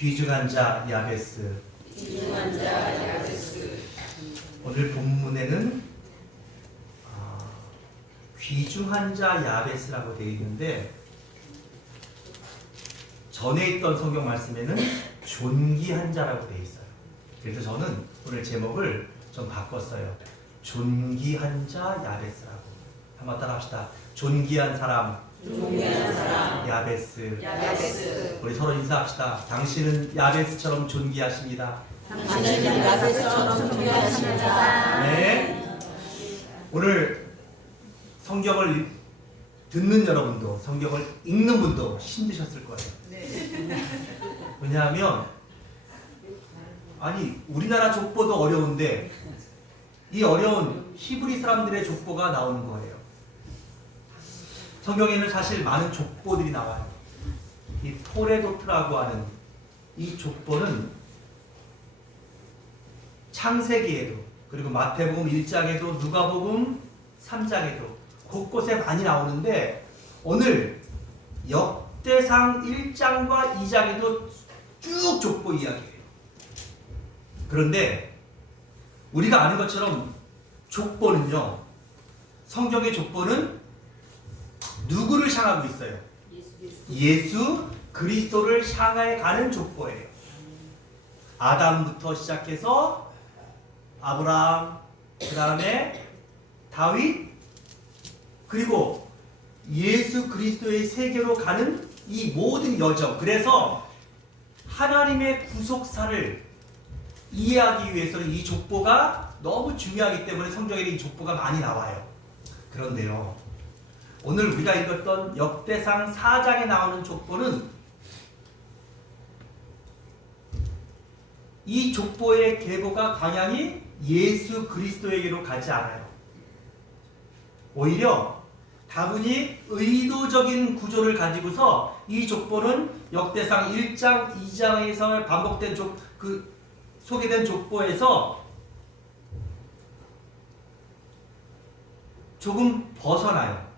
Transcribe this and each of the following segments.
귀중한 자 야베스. 귀중한 자 야베스. 오늘 본문에는 귀중한 자 야베스라고 되어 있는데 전에 있던 성경 말씀에는 존귀한 자라고 되어 있어요. 그래서 저는 오늘 제목을 좀 바꿨어요. 존귀한 자 야베스라고. 한번 따라 합시다. 존귀한 사람, 존귀한 사람 야베스. 야베스. 우리 서로 인사합시다. 당신은 야베스처럼 존귀하십니다. 당신은 야베스처럼 존귀하십니다. 네. 오늘 성경을 듣는 여러분도 성경을 읽는 분도 힘드셨을 거예요. 왜냐하면 아니 우리나라 족보도 어려운데 이 어려운 히브리 사람들의 족보가 나오는 거예요. 성경에는 사실 많은 족보들이 나와요. 이 토레도트라고 하는 이 족보는 창세기에도 그리고 마태복음 1장에도 누가복음 3장에도 곳곳에 많이 나오는데 오늘 역대상 1장과 2장에도 쭉 족보 이야기예요. 그런데 우리가 아는 것처럼 족보는요, 성경의 족보는 누구를 향하고 있어요? 예수 그리스도를 향해 가는 족보예요. 아담부터 시작해서 아브라함, 그 다음에 다윗, 그리고 예수 그리스도의 세계로 가는 이 모든 여정. 그래서 하나님의 구속사를 이해하기 위해서는 이 족보가 너무 중요하기 때문에 성경에는 이 족보가 많이 나와요. 그런데요, 오늘 우리가 읽었던 역대상 4장에 나오는 족보는 이 족보의 계보가 방향이 예수 그리스도에게로 가지 않아요. 오히려 다분히 의도적인 구조를 가지고서 이 족보는 역대상 1장, 2장에서 반복된 소개된 족보에서 조금 벗어나요.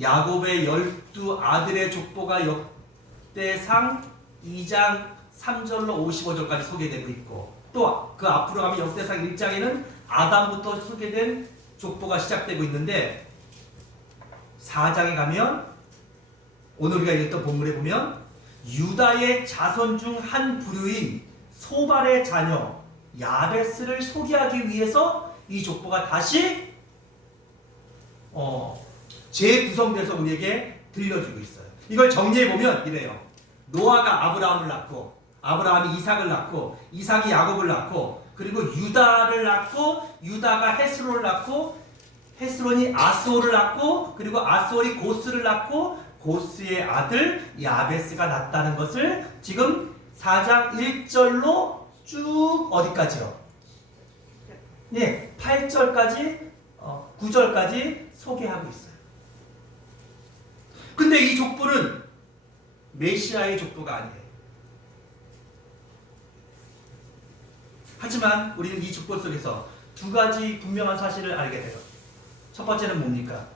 야곱의 12아들의 족보가 역대상 2장 3절로 55절까지 소개되고 있고, 또 그 앞으로 가면 역대상 1장에는 아담부터 소개된 족보가 시작되고 있는데, 4장에 가면 오늘 우리가 읽었던 본문에 보면 유다의 자손 중 한 부류인 소발의 자녀 야베스를 소개하기 위해서 이 족보가 다시 재구성돼서 우리에게 들려주고 있어요. 이걸 정리해보면 이래요. 노아가 아브라함을 낳고, 아브라함이 이삭을 낳고, 이삭이 야곱을 낳고, 그리고 유다를 낳고, 유다가 헤스론을 낳고, 헤스론이 아스올을 낳고, 그리고 아스올이 고스를 낳고, 고스의 아들 야베스가 낳았다는 것을 지금 4장 1절로 쭉 어디까지요? 네, 8절까지 9절까지 소개하고 있어요. 근데 이 족보는 메시아의 족보가 아니에요. 하지만 우리는 이 족보 속에서 두 가지 분명한 사실을 알게 돼요. 첫 번째는 뭡니까?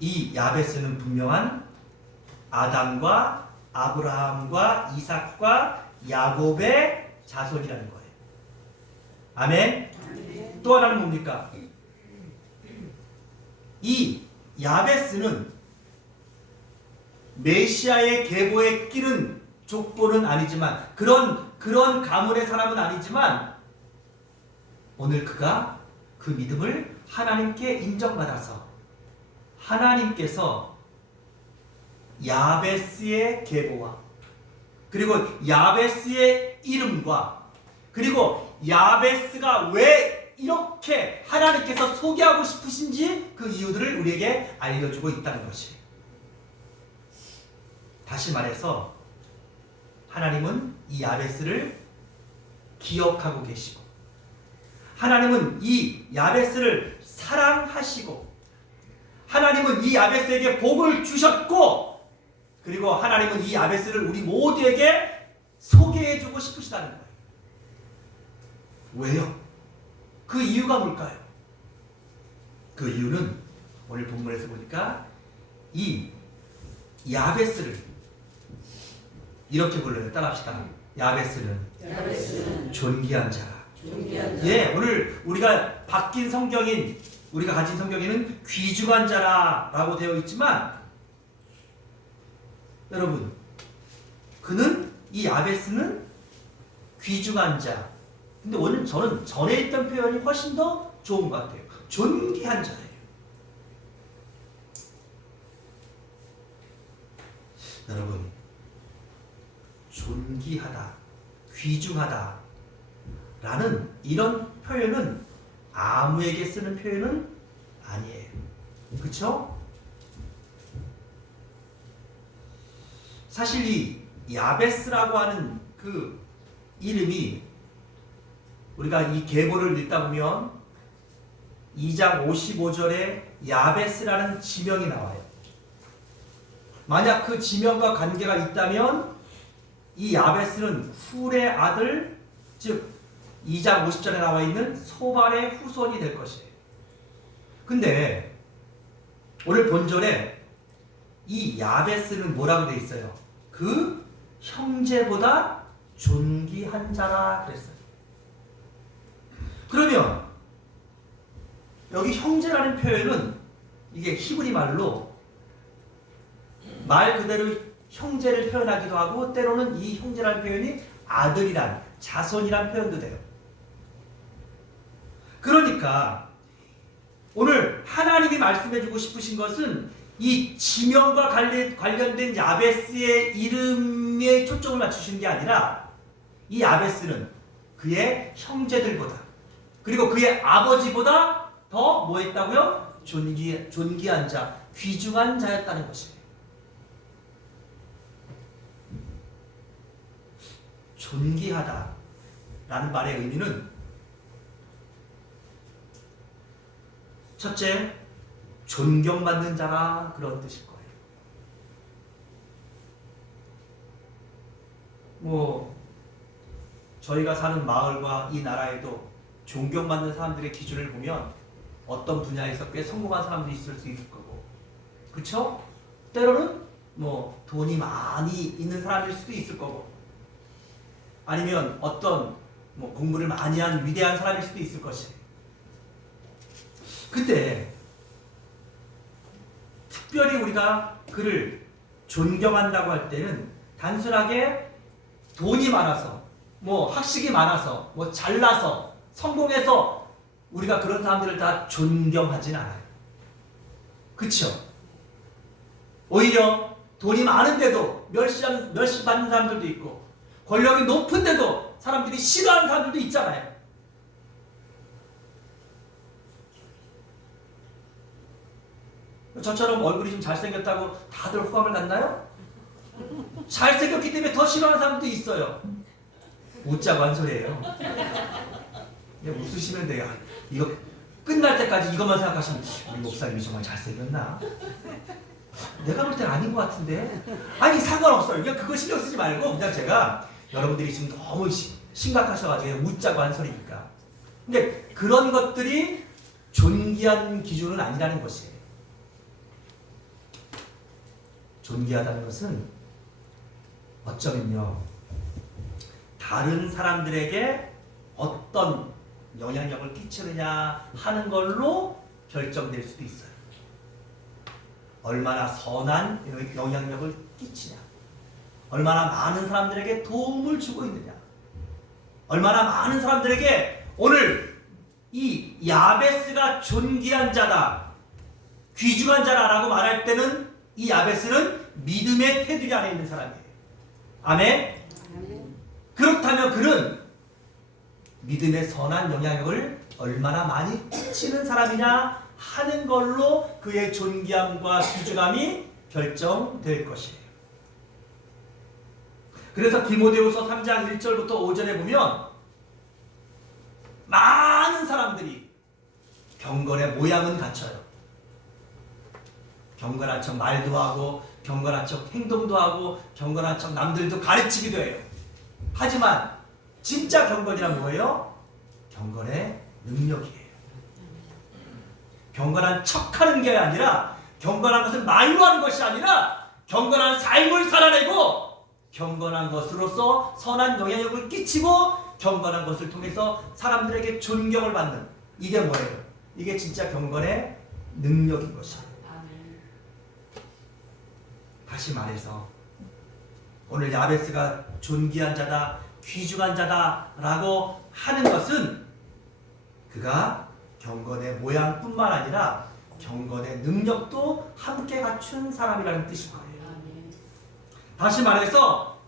이 야베스는 분명한 아담과 아브라함과 이삭과 야곱의 자손이라는 거예요. 아멘? 또 하나는 뭡니까? 이 야베스는 메시아의 계보에 끼는 족보는 아니지만, 그런 가문의 사람은 아니지만, 오늘 그가 그 믿음을 하나님께 인정받아서 하나님께서 야베스의 계보와 그리고 야베스의 이름과 그리고 야베스가 왜 이렇게 하나님께서 소개하고 싶으신지 그 이유들을 우리에게 알려주고 있다는 것이에요. 다시 말해서 하나님은 이 야베스를 기억하고 계시고, 하나님은 이 야베스를 사랑하시고, 하나님은 이 야베스에게 복을 주셨고, 그리고 하나님은 이 야베스를 우리 모두에게 소개해주고 싶으시다는 거예요. 왜요? 그 이유가 뭘까요? 그 이유는 오늘 본문에서 보니까 이 야베스를 이렇게 불러요. 따라합시다. 야베스는 야베스는 존귀한 자. 존귀한 자. 예, 오늘 우리가 바뀐 성경인 우리가 가진 성경에는 귀중한 자라라고 되어 있지만 여러분 그는 이 야베스는 귀중한 자. 근데 오늘 저는 전에 있던 표현이 훨씬 더 좋은 것 같아요. 존귀한 자예요. 여러분 존귀하다, 귀중하다 라는 이런 표현은 아무에게 쓰는 표현은 아니에요. 그쵸? 사실 이 야베스라고 하는 그 이름이 우리가 이 계보를 읽다 보면 2장 55절에 야베스라는 지명이 나와요. 만약 그 지명과 관계가 있다면 이 야베스는 훌의 아들, 즉 2장 50절에 나와 있는 소발의 후손이 될 것이에요. 근데 오늘 본절에 이 야베스는 뭐라고 되어 있어요? 그 형제보다 존귀한 자라 그랬어요. 그러면 여기 형제라는 표현은 이게 히브리 말로 말 그대로 형제를 표현하기도 하고 때로는 이 형제라는 표현이 아들이란 자손이란 표현도 돼요. 그러니까 오늘 하나님이 말씀해주고 싶으신 것은 이 지명과 관련된 야베스의 이름에 초점을 맞추시는 게 아니라 이 야베스는 그의 형제들보다 그리고 그의 아버지보다 더 뭐 했다고요? 존귀한 자, 귀중한 자였다는 것이에요. 존귀하다 라는 말의 의미는 첫째, 존경받는 자라 그런 뜻일 거예요. 뭐 저희가 사는 마을과 이 나라에도 존경받는 사람들의 기준을 보면 어떤 분야에서 꽤 성공한 사람들이 있을 수 있을 거고, 그쵸? 때로는 뭐 돈이 많이 있는 사람일 수도 있을 거고, 아니면 어떤 뭐 공부를 많이 한 위대한 사람일 수도 있을 것이에요. 근데 특별히 우리가 그를 존경한다고 할 때는 단순하게 돈이 많아서, 뭐 학식이 많아서, 뭐 잘나서, 성공해서 우리가 그런 사람들을 다 존경하진 않아요. 그쵸? 오히려 돈이 많은데도 멸시받는 사람들도 있고, 권력이 높은데도 사람들이 싫어하는 사람들도 있잖아요. 저처럼 얼굴이 좀 잘생겼다고 다들 호감을 갖나요? 잘생겼기 때문에 더 싫어하는 사람도 있어요. 웃자고 한 소리예요. 그냥 웃으시면 돼요. 이거 끝날 때까지 이것만 생각하시면 우리 목사님이 정말 잘생겼나? 내가 볼 때는 아닌 것 같은데? 아니 상관없어요. 그냥 그거 신경 쓰지 말고 그냥 제가 여러분들이 지금 너무 심각하셔가지고 웃자고 한 소리니까. 근데 그런 것들이 존귀한 기준은 아니라는 것이에요. 존귀하다는 것은 어쩌면요, 다른 사람들에게 어떤 영향력을 끼치느냐 하는 걸로 결정될 수도 있어요. 얼마나 선한 영향력을 끼치냐, 얼마나 많은 사람들에게 도움을 주고 있느냐, 얼마나 많은 사람들에게 오늘 이 야베스가 존귀한 자다, 귀중한 자라라고 말할 때는 이 야베스는 믿음의 테두리 안에 있는 사람이에요. 아멘? 그렇다면 그는 믿음의 선한 영향력을 얼마나 많이 끼치는 사람이냐 하는 걸로 그의 존귀함과 귀중함이 결정될 것이에요. 그래서 디모데후서 3장 1절부터 5절에 보면 많은 사람들이 경건의 모양은 갖춰요. 경건한 척 말도 하고, 경건한 척 행동도 하고, 경건한 척 남들도 가르치기도 해요. 하지만 진짜 경건이란 뭐예요? 경건의 능력이에요. 경건한 척하는 게 아니라, 경건한 것은 말로 하는 것이 아니라 경건한 삶을 살아내고 경건한 것으로서 선한 영향력을 끼치고 경건한 것을 통해서 사람들에게 존경을 받는, 이게 뭐예요? 이게 진짜 경건의 능력인 것이에요. 다시 말해서 오늘 야베스가 존귀한 자다, 귀중한 자다라고 하는 것은 그가 경건의 모양뿐만 아니라 경건의 능력도 함께 갖춘 사람이라는 뜻인 거예요. 다시 말해서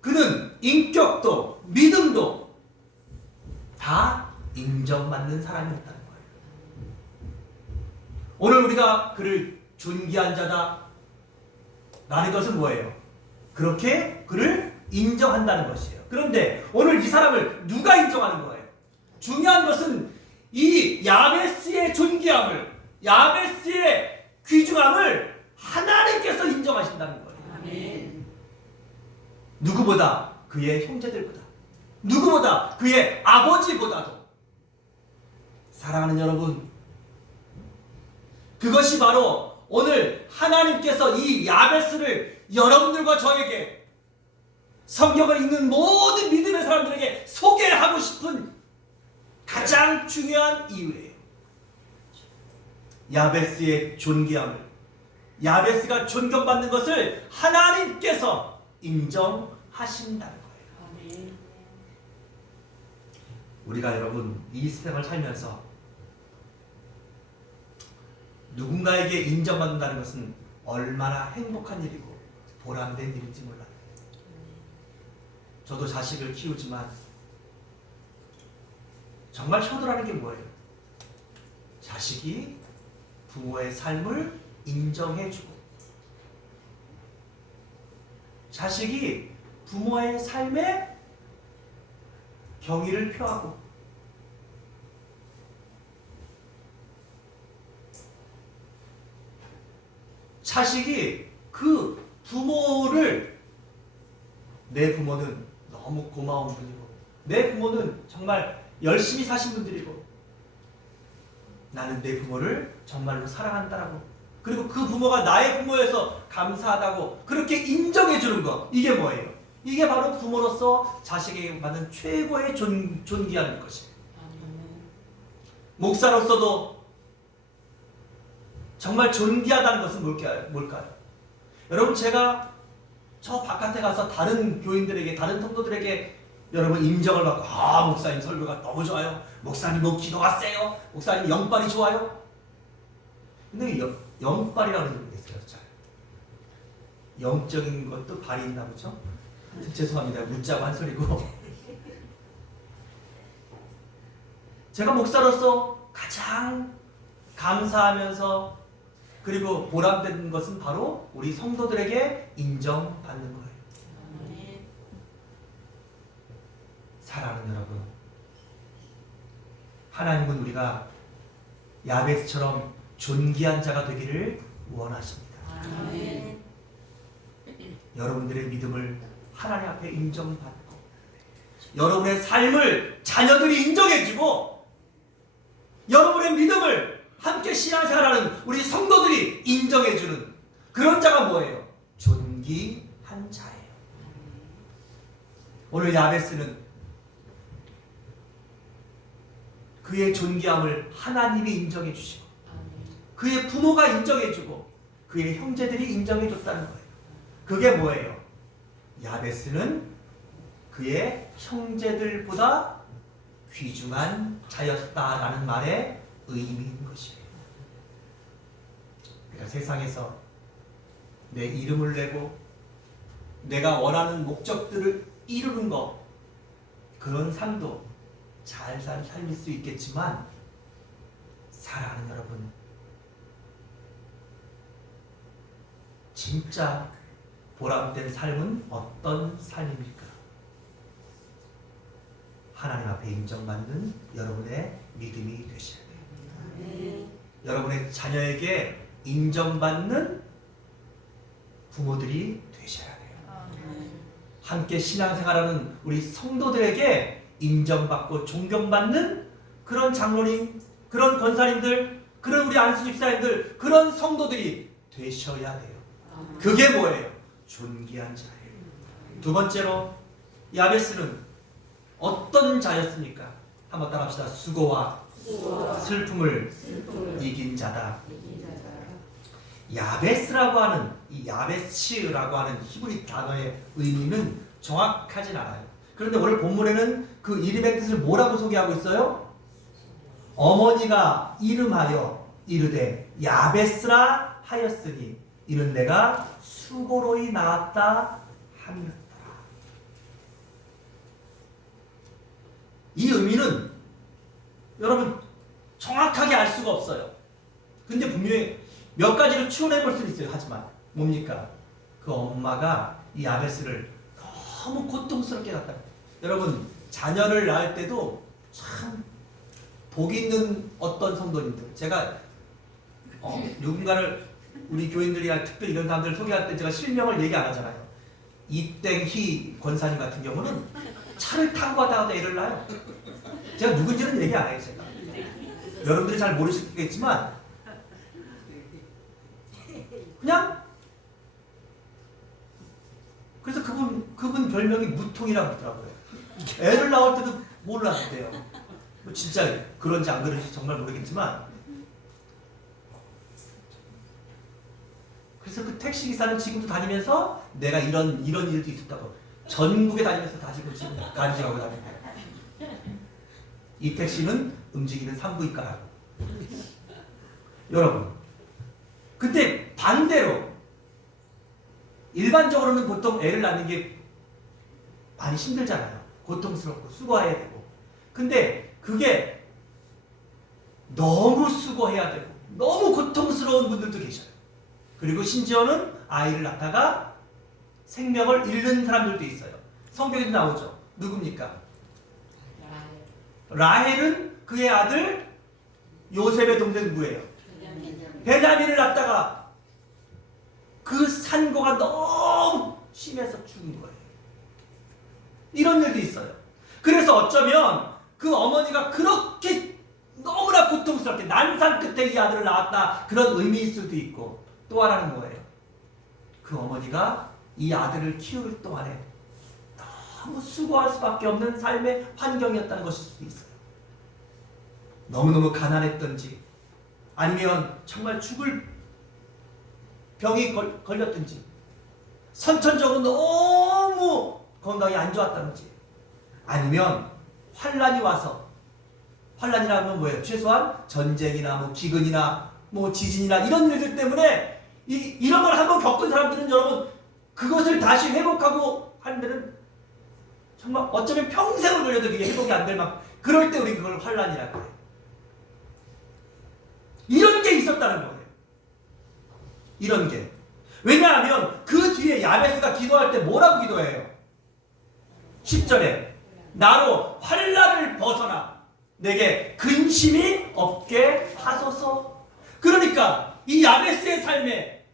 그는 인격도 믿음도 다 인정받는 사람이었다는 거예요. 오늘 우리가 그를 존귀한 자다 라는 것은 뭐예요? 그렇게 그를 인정한다는 것이에요. 그런데 오늘 이 사람을 누가 인정하는 거예요? 중요한 것은 이 야베스의 존귀함을, 야베스의 귀중함을 하나님께서 인정하신다는 거예요. 아멘. 누구보다, 그의 형제들보다, 누구보다, 그의 아버지보다도. 사랑하는 여러분, 그것이 바로 오늘 하나님께서 이 야베스를 여러분들과 저에게, 성경을 읽는 모든 믿음의 사람들에게 소개하고 싶은 가장 중요한 이유예요. 야베스의 존귀함을, 야베스가 존경받는 것을 하나님께서 인정하신다는 거예요. 아멘. 우리가 여러분 이 세상을 살면서 누군가에게 인정받는다는 것은 얼마나 행복한 일이고 보람된 일인지 몰라요. 저도 자식을 키우지만 정말 효도라는 게 뭐예요? 자식이 부모의 삶을 인정해주고, 자식이 부모의 삶에 경의를 표하고, 자식이 그 부모를, 내 부모는 너무 고마운 분이고, 내 부모는 정말 열심히 사신 분들이고, 나는 내 부모를 정말로 사랑한다라고, 그리고 그 부모가 나의 부모여서 감사하다고 그렇게 인정해주는 것, 이게 뭐예요? 이게 바로 부모로서 자식에게 받는 최고의 존귀한 것이에요. 목사로서도 정말 존귀하다는 것은 뭘까요? 여러분, 제가 저 바깥에 가서 다른 교인들에게, 다른 성도들에게 여러분 인정을 받고, 아, 목사님 설교가 너무 좋아요, 목사님 뭐 기도가 세요, 목사님 영빨이 좋아요. 근데 영빨이라고 모르겠어요. 잘 영적인 것도 발이 있나 보죠? 죄송합니다, 묻자고 한 소리고. 제가 목사로서 가장 감사하면서 그리고 보람된 것은 바로 우리 성도들에게 인정받는 거예요. 사랑하는 여러분, 하나님은 우리가 야베스처럼 존귀한 자가 되기를 원하십니다. 아멘. 여러분들의 믿음을 하나님 앞에 인정받고, 여러분의 삶을 자녀들이 인정해주고, 여러분의 믿음을 함께 신앙생활하는 우리 성도들이 인정해주는 그런 자가 뭐예요? 존귀한 자예요. 오늘 야베스는 그의 존귀함을 하나님이 인정해 주시고, 그의 부모가 인정해 주고, 그의 형제들이 인정해 줬다는 거예요. 그게 뭐예요? 야베스는 그의 형제들보다 귀중한 자였다라는 말의 의미인 것이에요. 그러니까 세상에서 내 이름을 내고 내가 원하는 목적들을 이루는 것, 그런 삶도 잘 산 삶일 수 있겠지만, 사랑하는 여러분, 진짜 보람된 삶은 어떤 삶입니까? 하나님 앞에 인정받는 여러분의 믿음이 되셔야 돼요. 여러분의 자녀에게 인정받는 부모들이 되셔야 돼요. 함께 신앙생활하는 우리 성도들에게 인정받고 존경받는 그런 장로님, 그런 권사님들, 그런 우리 안수 집사님들, 그런 성도들이 되셔야 돼요. 그게 뭐예요? 존귀한 자예요. 두 번째로 야베스는 어떤 자였습니까? 한번 따라합시다. 수고와 슬픔을 이긴 자다. 야베스라고 하는 이 야베스라고 하는 히브리 단어의 의미는 정확하진 않아요. 그런데 오늘 본문에는 그 이름의 뜻을 뭐라고 소개하고 있어요? 어머니가 이름하여 이르되 야베스라 하였으니 이는 내가 수고로이 낳았다 함이었다. 이 의미는 여러분 정확하게 알 수가 없어요. 근데 분명히 몇 가지로 추론해 볼 수 있어요. 하지만 뭡니까? 그 엄마가 이 야베스를 너무 고통스럽게 낳았다. 여러분 자녀를 낳을 때도 참 복 있는 어떤 성도님들, 제가 누군가를 우리 교인들이나 특별히 이런 사람들을 소개할 때 제가 실명을 얘기 안 하잖아요. 이땡희 권사님 같은 경우는 차를 타고 가다가 애를 낳아요. 제가 누군지는 얘기 안 해요. 제가 여러분들이 잘 모르시겠지만 그냥 그래서 그분 별명이 무통이라고 하더라고요. 애를 낳을 때도 몰랐대요. 뭐 진짜 그런지 안 그런지 정말 모르겠지만 그래서 그 택시기사는 지금도 다니면서 내가 이런 일도 있었다고 전국에 다니면서 다시고 지금 간증하고 다닙니다. 이 택시는 움직이는 산부인과라고. 여러분 근데 반대로 일반적으로는 보통 애를 낳는 게 많이 힘들잖아요. 고통스럽고 수고해야 되고. 근데 그게 너무 수고해야 되고 너무 고통스러운 분들도 계셔요. 그리고 심지어는 아이를 낳다가 생명을 잃는 사람들도 있어요. 성경에도 나오죠. 누굽니까? 라헬은 그의 아들 요셉의 동생 누구예요? 베냐민을 낳다가 그 산고가 너무 심해서 죽은 거예요. 이런 일도 있어요. 그래서 어쩌면 그 어머니가 그렇게 너무나 고통스럽게 난산 끝에 이 아들을 낳았다 그런 의미일 수도 있고, 또 하나는 뭐예요? 그 어머니가 이 아들을 키울 동안에 너무 수고할 수밖에 없는 삶의 환경이었다는 것일 수도 있어요. 너무너무 가난했던지 아니면 정말 죽을 병이 걸렸든지 선천적으로 너무 건강이 안 좋았다든지 아니면 환란이 와서, 환란이라면 뭐예요? 최소한 전쟁이나 뭐 기근이나 뭐 지진이나 이런 일들 때문에 이런 걸 한번 겪은 사람들은 여러분 그것을 다시 회복하고 하는 데는 정말 어쩌면 평생을 걸려도 그게 회복이 안 될 만큼, 그럴 때 우리 그걸 환란이라고 해요. 이런 게 있었다는 거예요. 이런 게. 왜냐하면 그 뒤에 야베스가 기도할 때 뭐라고 기도해요? 10절에 나로 환란을 벗어나 내게 근심이 없게 하소서. 그러니까 이 야베스의 삶에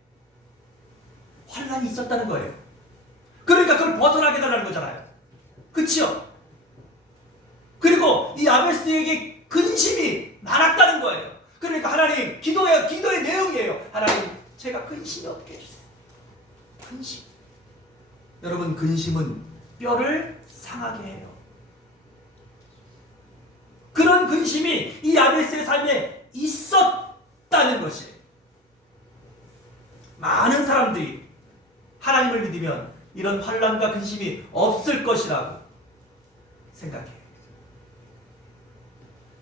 환란이 있었다는 거예요. 그러니까 그걸 벗어나게 해달라는 거잖아요. 그치요? 그리고 이 야베스에게 근심이 많았다는 거예요. 그러니까 하나님, 기도의 내용이에요. 하나님, 제가 근심이 없게 해주세요. 근심. 여러분, 근심은 뼈를 상하게 해요. 그런 근심이 이 야베스의 삶에 있었다는 것이에요. 많은 사람들이 하나님을 믿으면 이런 환난과 근심이 없을 것이라고 생각해요.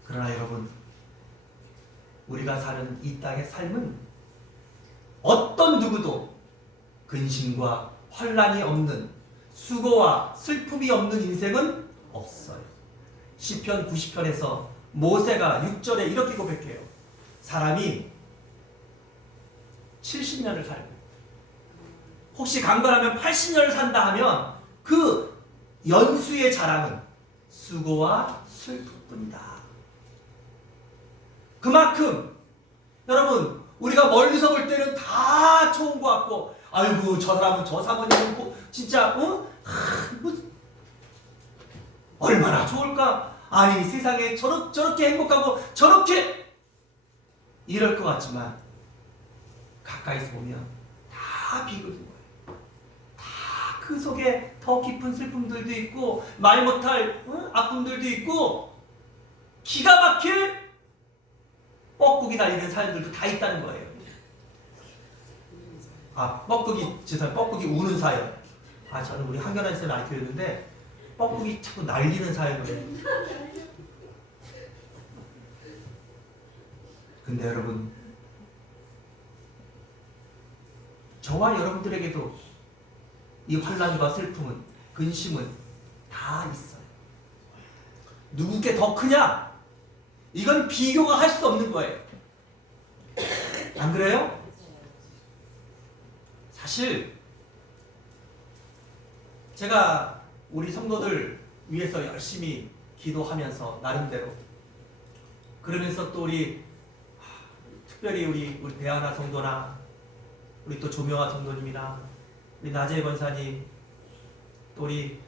그러나 여러분, 우리가 사는 이 땅의 삶은 어떤 누구도 근심과 환난이 없는, 수고와 슬픔이 없는 인생은 없어요. 시편 90편에서 모세가 6절에 이렇게 고백해요. 사람이 70년을 살고 혹시 강건하면 80년을 산다 하면 그 연수의 자랑은 수고와 슬픔뿐이다. 그만큼 여러분 우리가 멀리서 볼 때는 다 좋은 것 같고, 아이고 저 사람은 저 사모님은 뭐 진짜 뭐 얼마나 좋을까? 아니 세상에 저렇게 행복하고 저렇게 이럴 것 같지만 가까이서 보면 다 비극인 거예요. 다 그 속에 더 깊은 슬픔들도 있고 말 못할 아픔들도 있고 기가 막힐 뻐꾸기 날리는 사연들도 다 있다는 거예요. 뻐꾸기 우는 사연. 저는 우리 한겨레 쌤 많이 들었는데 뻐꾸기 자꾸 날리는 사연을. 근데 여러분, 저와 여러분들에게도 이 환난과 슬픔은, 근심은 다 있어요. 누구께 더 크냐? 이건 비교가 할 수 없는 거예요. 안 그래요? 사실 제가 우리 성도들 위해서 열심히 기도하면서 나름대로, 그러면서 또 특별히 우리 배하나 성도나 우리 또 조명아 성도님이나 우리 나재 권사님, 또 우리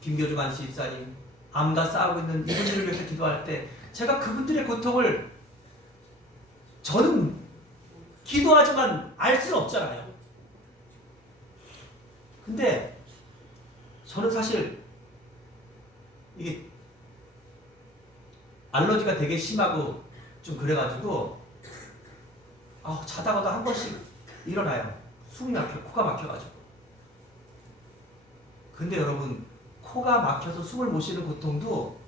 김교중 안수 집사님, 암과 싸우고 있는 이분들을 위해서 기도할 때 제가 그분들의 고통을 저는 기도하지만 알 수는 없잖아요. 근데 저는 사실 이게 알러지가 되게 심하고 좀 그래가지고 자다가도 한 번씩 일어나요. 숨이 막혀, 코가 막혀가지고. 근데 여러분, 코가 막혀서 숨을 못 쉬는 고통도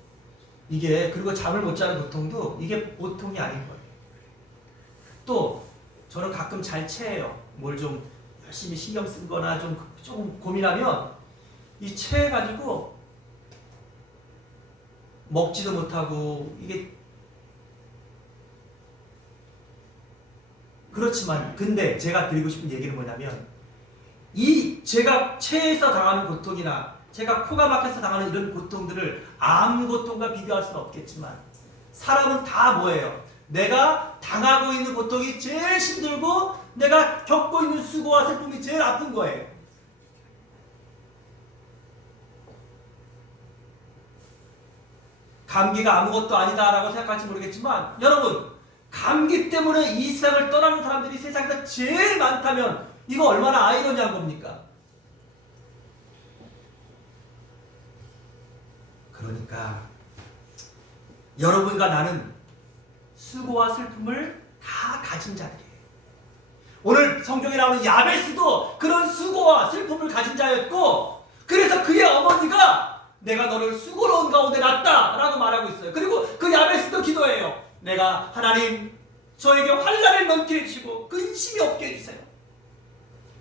그리고 잠을 못 자는 고통도 이게 보통이 아닌 거예요. 또 저는 가끔 잘 체해요. 뭘 좀 열심히 신경 쓴 거나 좀 고민하면 이 체해가지고 먹지도 못하고 이게. 그렇지만 근데 제가 드리고 싶은 얘기는 뭐냐면, 제가 체해서 당하는 고통이나 제가 코가 막혀서 당하는 이런 고통들을 암 고통과 비교할 수는 없겠지만, 사람은 다 뭐예요? 내가 당하고 있는 고통이 제일 힘들고 내가 겪고 있는 수고와 슬픔이 제일 아픈 거예요. 감기가 아무것도 아니다라고 생각할지 모르겠지만, 여러분, 감기 때문에 이 세상을 떠나는 사람들이 세상에서 제일 많다면 이거 얼마나 아이러니한 겁니까? 그러니까 여러분과 나는 수고와 슬픔을 다 가진 자들이에요. 오늘 성경에 나오는 야베스도 그런 수고와 슬픔을 가진 자였고, 그래서 그의 어머니가 내가 너를 수고로운 가운데 낳았다 라고 말하고 있어요. 그리고 그 야베스도 기도해요. 내가 하나님, 저에게 환난을 넘게 해주시고 근심이 없게 해주세요.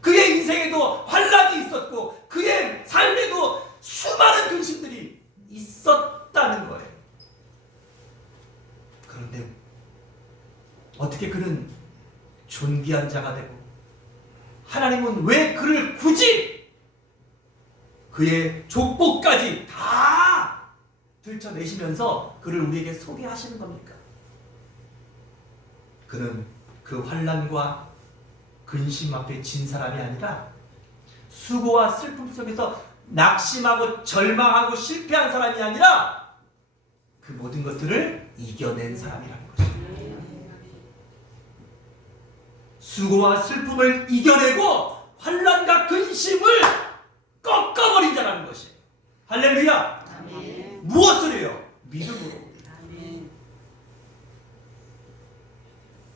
그의 인생에도 환난이 있었고 그의 삶에도 수많은 근심들이 있었다는 거예요. 그런데 어떻게 그는 존귀한 자가 되고, 하나님은 왜 그를 굳이 그의 족보까지 다 들춰내시면서 그를 우리에게 소개하시는 겁니까? 그는 그 환난과 근심 앞에 진 사람이 아니라 수고와 슬픔 속에서 낙심하고 절망하고 실패한 사람이 아니라 그 모든 것들을 이겨낸 사람이라는 것입니다. 수고와 슬픔을 이겨내고 환난과 근심을 꺾어버린 자라는 것이에요. 할렐루야. 아멘. 무엇을 해요? 믿음으로. 아멘.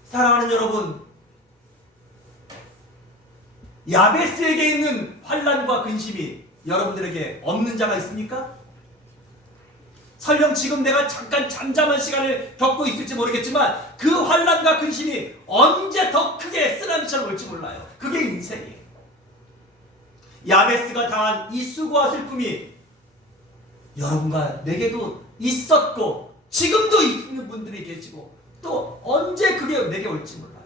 사랑하는 여러분, 야베스에게 있는 환난과 근심이 여러분들에게 없는 자가 있습니까? 설령 지금 내가 잠깐 잠잠한 시간을 겪고 있을지 모르겠지만 그 환난과 근심이 언제 더 크게 쓰나미처럼 올지 몰라요. 그게 인생이에요. 야베스가 당한 이 수고와 슬픔이 여러분과 내게도 있었고 지금도 있는 분들이 계시고 또 언제 그게 내게 올지 몰라요.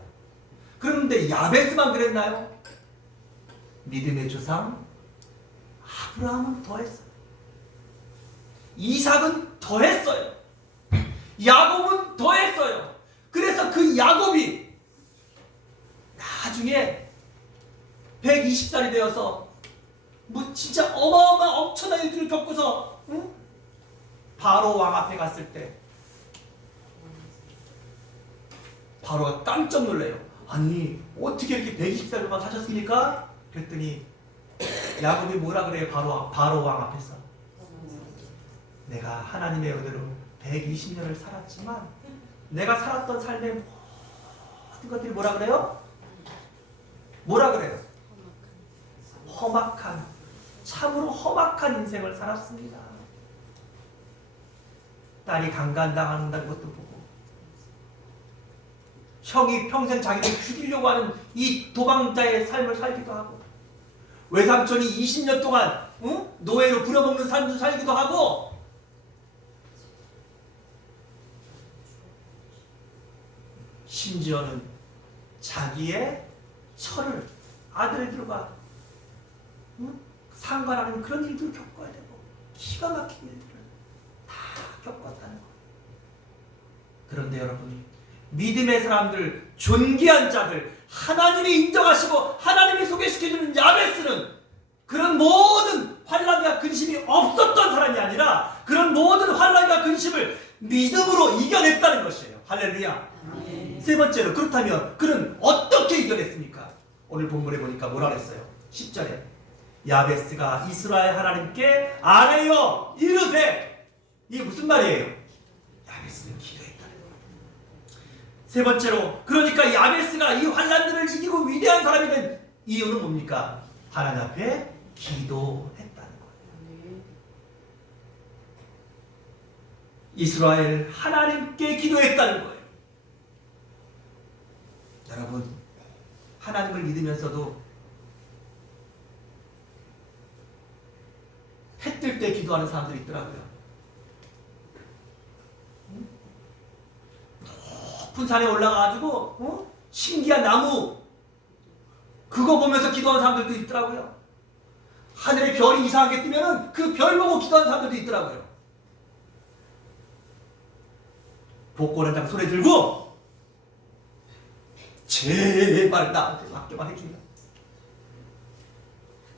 그런데 야베스만 그랬나요? 믿음의 조상 아브라함은 더했어요. 이삭은 더했어요. 야곱은 더했어요. 그래서 그 야곱이 나중에 120살이 되어서 진짜 어마어마한 엄청난 일들을 겪고서 바로 왕 앞에 갔을 때 바로가 깜짝 놀래요. 아니 어떻게 이렇게 120살 동안 사셨습니까? 그랬더니 야곱이 뭐라 그래요? 바로 왕 앞에서 내가 하나님의 은혜로 120년을 살았지만 내가 살았던 삶의 모든 것들이 뭐라 그래요? 뭐라 그래요? 험악한, 참으로 험악한 인생을 살았습니다. 딸이 강간당한다는 것도 보고 형이 평생 자기를 죽이려고 하는 이 도망자의 삶을 살기도 하고 외삼촌이 20년 동안 노예로 부려먹는 삶도 살기도 하고 심지어는 자기의 철을 아들들과 상관하는 그런 일도 겪어야 되고 기가 막힌 일들을 다 겪었다는 거예요. 그런데 여러분, 믿음의 사람들, 존귀한 자들, 하나님이 인정하시고 하나님이 소개시켜주는 야베스는 그런 모든 환난과 근심이 없었던 사람이 아니라 그런 모든 환난과 근심을 믿음으로 이겨냈다는 것이에요. 할렐루야. 아멘. 세 번째로, 그렇다면 그는 어떻게 이겨냈습니까? 오늘 본문에 보니까 뭐라 그랬어요? 10절에 야베스가 이스라엘 하나님께 아뢰어 이르되, 이게 무슨 말이에요? 야베스는 기도했다는 거예요. 세 번째로, 그러니까 야베스가 이 환난들을 이기고 위대한 사람이 된 이유는 뭡니까? 하나님 앞에 기도했다는 거예요. 이스라엘 하나님께 기도했다는 거예요. 여러분, 하나님을 믿으면서도 해 뜰 때 기도하는 사람들이 있더라고요. 높은 산에 올라가가지고 신기한 나무 그거 보면서 기도하는 사람들도 있더라고요. 하늘에 별이 이상하게 뜨면은 그 별 보고 기도하는 사람들도 있더라고요. 복권 한 장 손에 들고 제발 나한테 맡겨만 해주면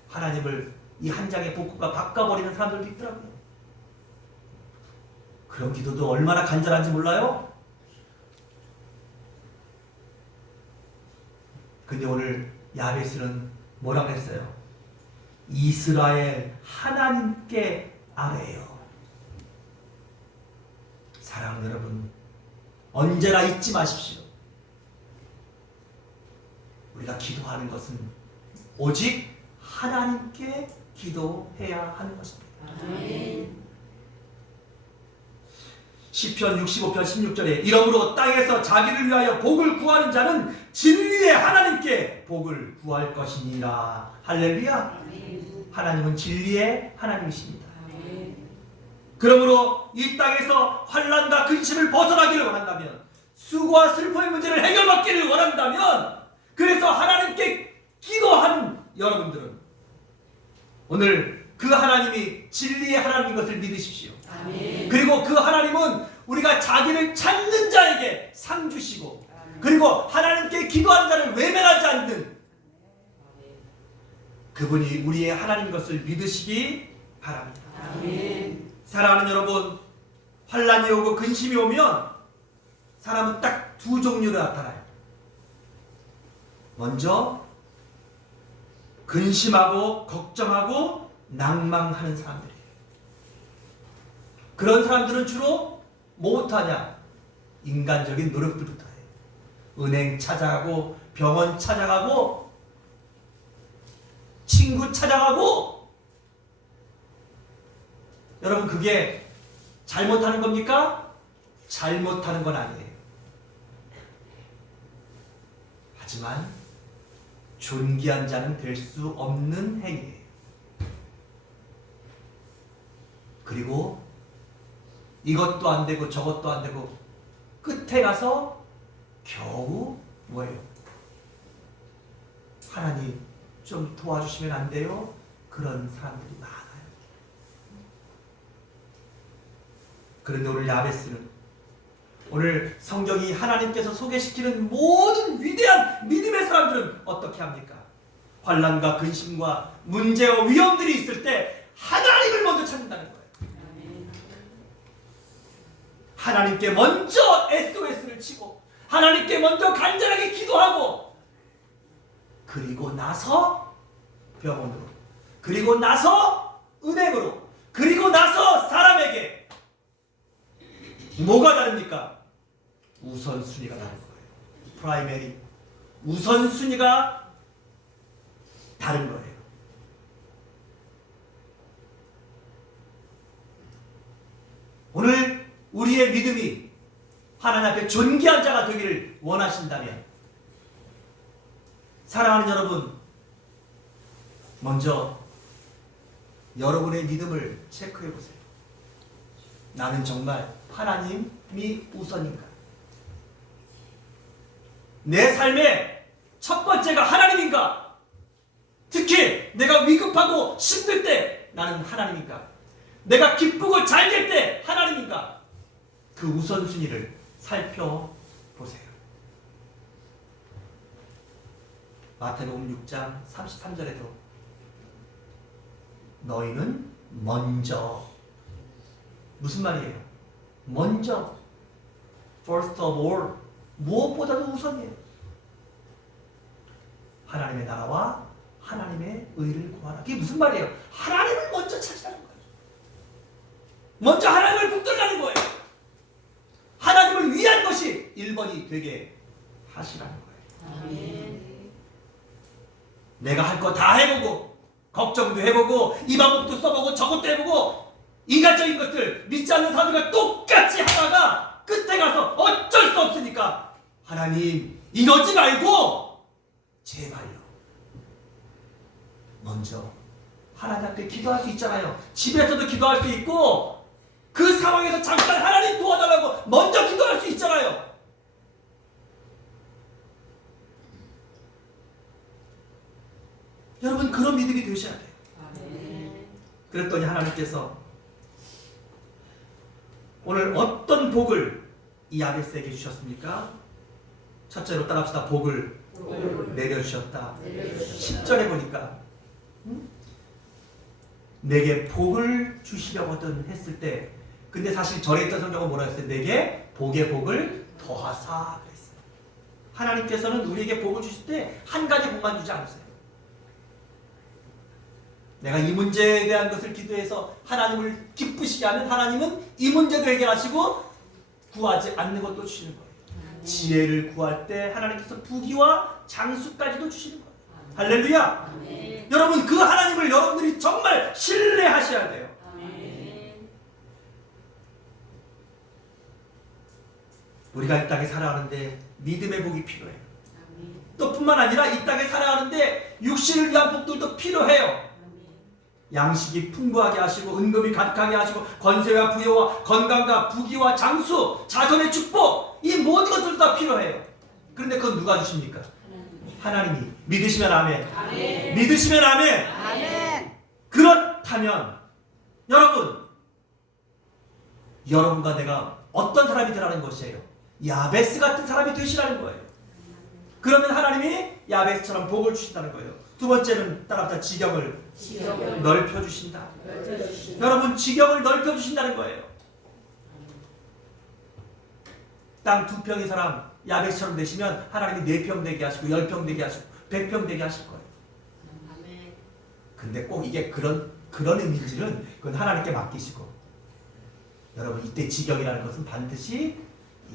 하나님을 이 한 장의 복권과 바꿔버리는 사람들도 있더라고요. 그런 기도도 얼마나 간절한지 몰라요? 근데 오늘 야베스는 뭐라고 했어요? 이스라엘 하나님께 아뢰요. 사랑하는 여러분, 언제나 잊지 마십시오. 우리가 기도하는 것은 오직 하나님께 기도해야 하는 것입니다. 아멘. 시편 65편 16절에 이러므로 땅에서 자기를 위하여 복을 구하는 자는 진리의 하나님께 복을 구할 것이니라. 할렐루야. 아멘. 하나님은 진리의 하나님이십니다. 아멘. 그러므로 이 땅에서 환난과 근심을 벗어나기를 원한다면, 수고와 슬퍼의 문제를 해결받기를 원한다면, 그래서 하나님께 기도하는 여러분들은 오늘 그 하나님이 진리의 하나님인 것을 믿으십시오. 아멘. 그리고 그 하나님은 우리가 자기를 찾는 자에게 상 주시고, 그리고 하나님께 기도하는 자를 외면하지 않는 그분이 우리의 하나님인 것을 믿으시기 바랍니다. 아멘. 사랑하는 여러분, 환난이 오고 근심이 오면 사람은 딱 두 종류로 나타나요. 먼저 근심하고 걱정하고 낭망하는 사람들이에요. 그런 사람들은 주로 뭐부터 하냐? 인간적인 노력들부터 해요. 은행 찾아가고 병원 찾아가고 친구 찾아가고. 여러분, 그게 잘못하는 겁니까? 잘못하는 건 아니에요. 하지만 존귀한 자는 될 수 없는 행위예요. 그리고 이것도 안 되고 저것도 안 되고 끝에 가서 겨우 뭐예요? 하나님 좀 도와주시면 안 돼요? 그런 사람들이 많아요. 그런데 오늘 야베스는, 오늘 성경이 하나님께서 소개시키는 모든 위대한 믿음의 사람들은 어떻게 합니까? 환난과 근심과 문제와 위험들이 있을 때 하나님을 먼저 찾는다는 거예요. 하나님께 먼저 SOS를 치고 하나님께 먼저 간절하게 기도하고, 그리고 나서 병원으로, 그리고 나서 은행으로, 그리고 나서 사람에게. 뭐가 다릅니까? 우선순위가 다른 거예요. 프라이머리, 우선순위가 다른 거예요. 오늘 우리의 믿음이 하나님 앞에 존귀한 자가 되기를 원하신다면, 사랑하는 여러분, 먼저 여러분의 믿음을 체크해 보세요. 나는 정말 하나님이 우선인가? 내 삶의 첫 번째가 하나님인가? 특히 내가 위급하고 힘들 때 나는 하나님인가? 내가 기쁘고 잘 될 때 하나님인가? 그 우선순위를 살펴보세요. 마태복음 6장 33절에도 너희는 먼저, 무슨 말이에요? 먼저, first of all, 무엇보다도 우선이에요. 하나님의 나라와 하나님의 의를 구하라. 그게 무슨 말이에요? 하나님을 먼저 찾으라는 거예요. 먼저 하나님을 붙들라는 거예요. 하나님을 위한 것이 1번이 되게 하시라는 거예요. 아멘. 내가 할 거 다 해보고, 걱정도 해보고, 이 방법도 써보고, 저것도 해보고, 인간적인 것들 믿지 않는 사람들과 똑같이 하다가 끝에 가서 어쩔 수 없으니까 하나님 이러지 말고 제발요. 먼저 하나님 앞에 기도할 수 있잖아요. 집에서도 기도할 수 있고, 그 상황에서 잠깐 하나님 도와달라고 먼저 기도할 수 있잖아요. 여러분, 그런 믿음이 되셔야 돼요. 아멘. 그랬더니 하나님께서 오늘 어떤 복을 이 야베스에게 주셨습니까? 첫째로 따라합시다. 복을 내려주셨다. 10절에 보니까 내게 복을 주시려거든 했을 때, 근데 사실 절에 있던 성경은 뭐라 했어요? 내게 복의 복을 더하사 그랬어요. 하나님께서는 우리에게 복을 주실 때 한 가지 복만 주지 않으세요. 내가 이 문제에 대한 것을 기도해서 하나님을 기쁘시게 하면 하나님은 이 문제도 해결하시고 구하지 않는 것도 주시는 거예요. 지혜를 구할 때 하나님께서 부귀와 장수까지도 주시는 거예요. 할렐루야! 아멘. 여러분, 그 하나님을 여러분들이 정말 신뢰하셔야 돼요. 아멘. 우리가 이 땅에 살아가는데 믿음의 복이 필요해요. 아멘. 또 뿐만 아니라 이 땅에 살아가는데 육신을 위한 복들도 필요해요. 양식이 풍부하게 하시고 은금이 가득하게 하시고 권세와 부여와 건강과 부귀와 장수, 자손의 축복, 이 모든 것들도 다 필요해요. 그런데 그건 누가 주십니까? 하나님이. 믿으시면 아멘. 아멘. 믿으시면 아멘. 아멘. 그렇다면 여러분과 내가 어떤 사람이 되라는 것이에요? 야베스 같은 사람이 되시라는 거예요. 그러면 하나님이 야베스처럼 복을 주신다는 거예요. 두 번째는 따라합시다. 지경을 넓혀주신다. 여러분, 지경을 넓혀주신다는 거예요. 땅 2평의 사람 야베스처럼 되시면 하나님이 4평 되게 하시고 10평 되게 하시고 100평 되게 하실 거예요. 아멘. 근데 꼭 이게 그런 의미인지는 그건 하나님께 맡기시고, 여러분, 이때 지경이라는 것은 반드시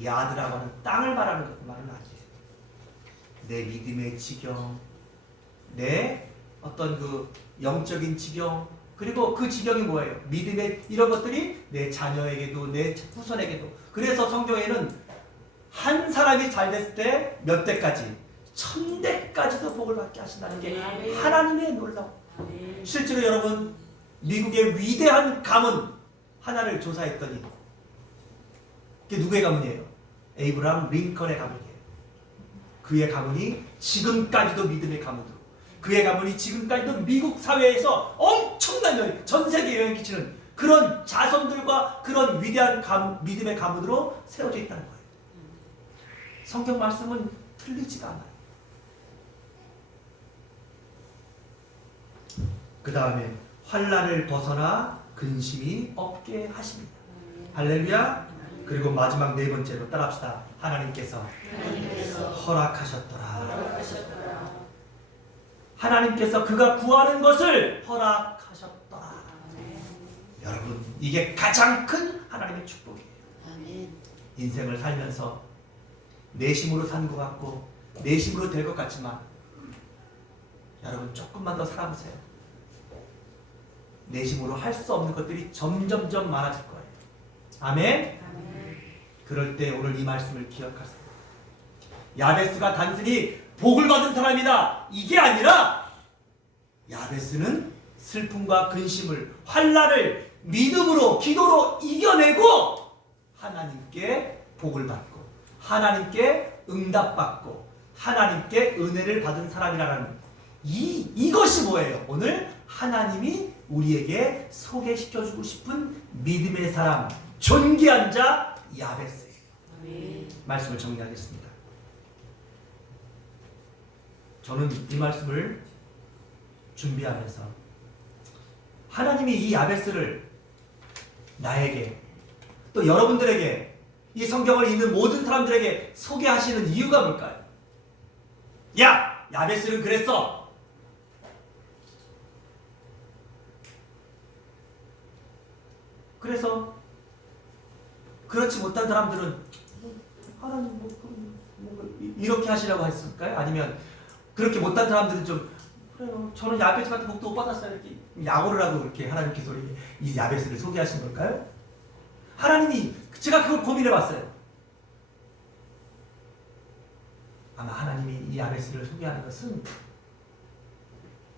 야드라고 하는 땅을 말하는 말은 아니에요. 내 믿음의 지경, 내 어떤 그 영적인 지경, 그리고 그 지경이 뭐예요? 믿음의 이런 것들이 내 자녀에게도 내 후손에게도. 그래서 성경에는 한 사람이 잘 됐을 때 몇 대까지? 1000대까지도 복을 받게 하신다는 게 하나님의 놀라움. 실제로 여러분, 미국의 위대한 가문 하나를 조사했더니 그게 누구의 가문이에요? 에이브라함 링컨의 가문이에요. 그의 가문이 지금까지도 믿음의 가문으로, 그의 가문이 지금까지도 미국 사회에서 엄청난 영향, 전 세계에 영향을 끼치는 그런 자손들과 그런 위대한 믿음의 가문으로 세워져 있다는 거예요. 성경 말씀은 틀리지가 않아요. 그 다음에 환난을 벗어나 근심이 없게 하십니다. 할렐루야. 그리고 마지막 4번째로 따라합시다. 하나님께서 허락하셨더라. 하나님께서 그가 구하는 것을 허락하셨다. 아멘. 여러분, 이게 가장 큰 하나님의 축복이에요. 아멘. 인생을 살면서 내심으로 산 것 같고 내심으로 될 것 같지만 여러분 조금만 더 살아보세요. 내심으로 할 수 없는 것들이 점점점 많아질 거예요. 아멘? 아멘. 그럴 때 오늘 이 말씀을 기억하세요. 야베스가 단순히 복을 받은 사람이다, 이게 아니라 야베스는 슬픔과 근심을, 환난을 믿음으로, 기도로 이겨내고 하나님께 복을 받고 하나님께 응답받고 하나님께 은혜를 받은 사람이라는 이것이 뭐예요? 오늘 하나님이 우리에게 소개시켜주고 싶은 믿음의 사람, 존귀한 자 야베스예요. 아멘. 말씀을 정리하겠습니다. 저는 이 말씀을 준비하면서 하나님이 이 야베스를 나에게 또 여러분들에게 이 성경을 읽는 모든 사람들에게 소개하시는 이유가 뭘까요? 야! 야베스는 그랬어! 그래서 그렇지 못한 사람들은 하나님 이렇게 하시라고 했을까요? 아니면 그렇게 못한 사람들은 좀 그래요, 저는 야베스 같은 복도 못 받았어요, 이렇게 약오를 하고 이렇게 하나님께서 이 야베스를 소개하신 걸까요? 하나님이, 제가 그걸 고민해봤어요. 아마 하나님이 이 야베스를 소개하는 것은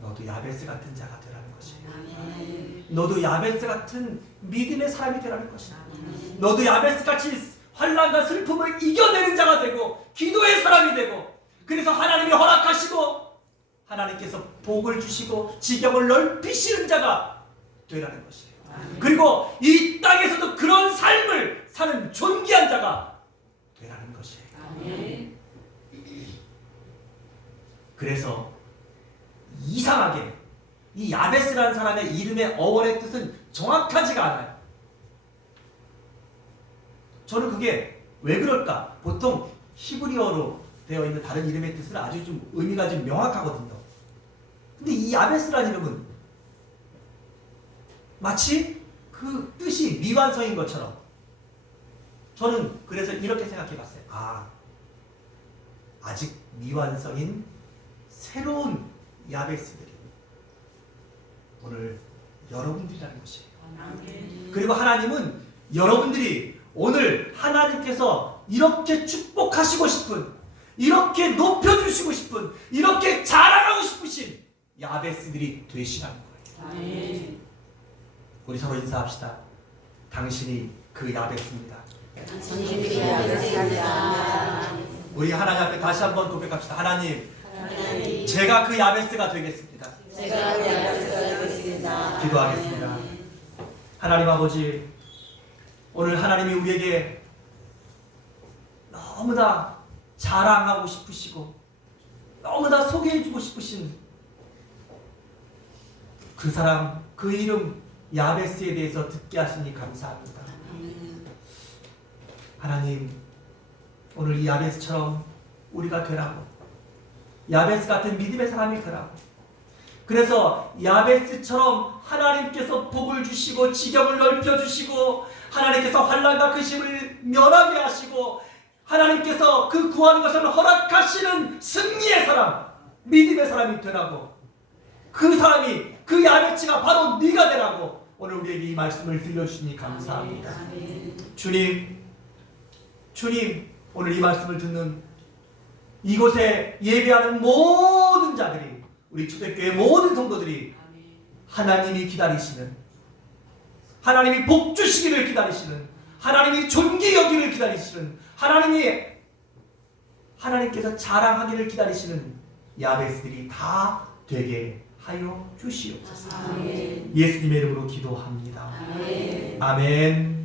너도 야베스 같은 자가 되라는 것이에요. 아멘. 너도 야베스 같은 믿음의 사람이 되라는 것이다. 아멘. 너도 야베스같이 환난과 슬픔을 이겨내는 자가 되고 기도의 사람이 되고, 그래서 하나님이 허락하시고 하나님께서 복을 주시고 지경을 넓히시는 자가 되라는 것이에요. 아멘. 그리고 이 땅에서도 그런 삶을 사는 존귀한 자가 되라는 것이에요. 아멘. 그래서 이상하게 이 야베스라는 사람의 이름의 어원의 뜻은 정확하지가 않아요. 저는 그게 왜 그럴까? 보통 히브리어로 되어 있는 다른 이름의 뜻은 아주 좀 의미가 좀 명확하거든요. 근데 이 야베스라는 이름은 마치 그 뜻이 미완성인 것처럼, 저는 그래서 이렇게 생각해 봤어요. 아직 미완성인 새로운 야베스들이 오늘 여러분들이라는 것이에요. 아멘. 그리고 하나님은 여러분들이 오늘 하나님께서 이렇게 축복하시고 싶은, 이렇게 높여주시고 싶은, 이렇게 자랑하고 싶으신 야베스들이 되시라는 거예요. 아멘. 우리 서로 인사합시다. 당신이 그 야베스입니다. 당신이 야베스입니다. 우리 하나님 앞에 다시 한번 고백합시다. 하나님, 하나님, 제가 그 야베스가 되겠습니다. 제가 야베스가 되겠습니다. 기도하겠습니다. 하나님 아버지, 오늘 하나님이 우리에게 너무나 자랑하고 싶으시고 너무나 소개해주고 싶으신 그 사람, 그 이름 야베스에 대해서 듣게 하시니 감사합니다. 아멘. 하나님, 오늘 이 야베스처럼 우리가 되라고, 야베스 같은 믿음의 사람이 되라고, 그래서 야베스처럼 하나님께서 복을 주시고 지경을 넓혀주시고 하나님께서 환난과 근심을 면하게 하시고 하나님께서 그 구하는 것을 허락하시는 승리의 사람, 믿음의 사람이 되라고, 그 사람이, 그 야베스가 바로 네가 되라고 오늘 우리에게 이 말씀을 들려주시니 감사합니다. 아멘. 주님, 오늘 이 말씀을 듣는 이곳에 예배하는 모든 자들이, 우리 초대교회 모든 성도들이 아멘. 하나님이 기다리시는, 하나님이 복 주시기를 기다리시는, 하나님이 존귀 여기를 기다리시는, 하나님께서 자랑하기를 기다리시는 야베스들이 다 되게 하여 주시옵소서. 아멘. 예수님의 이름으로 기도합니다. 아멘. 아멘.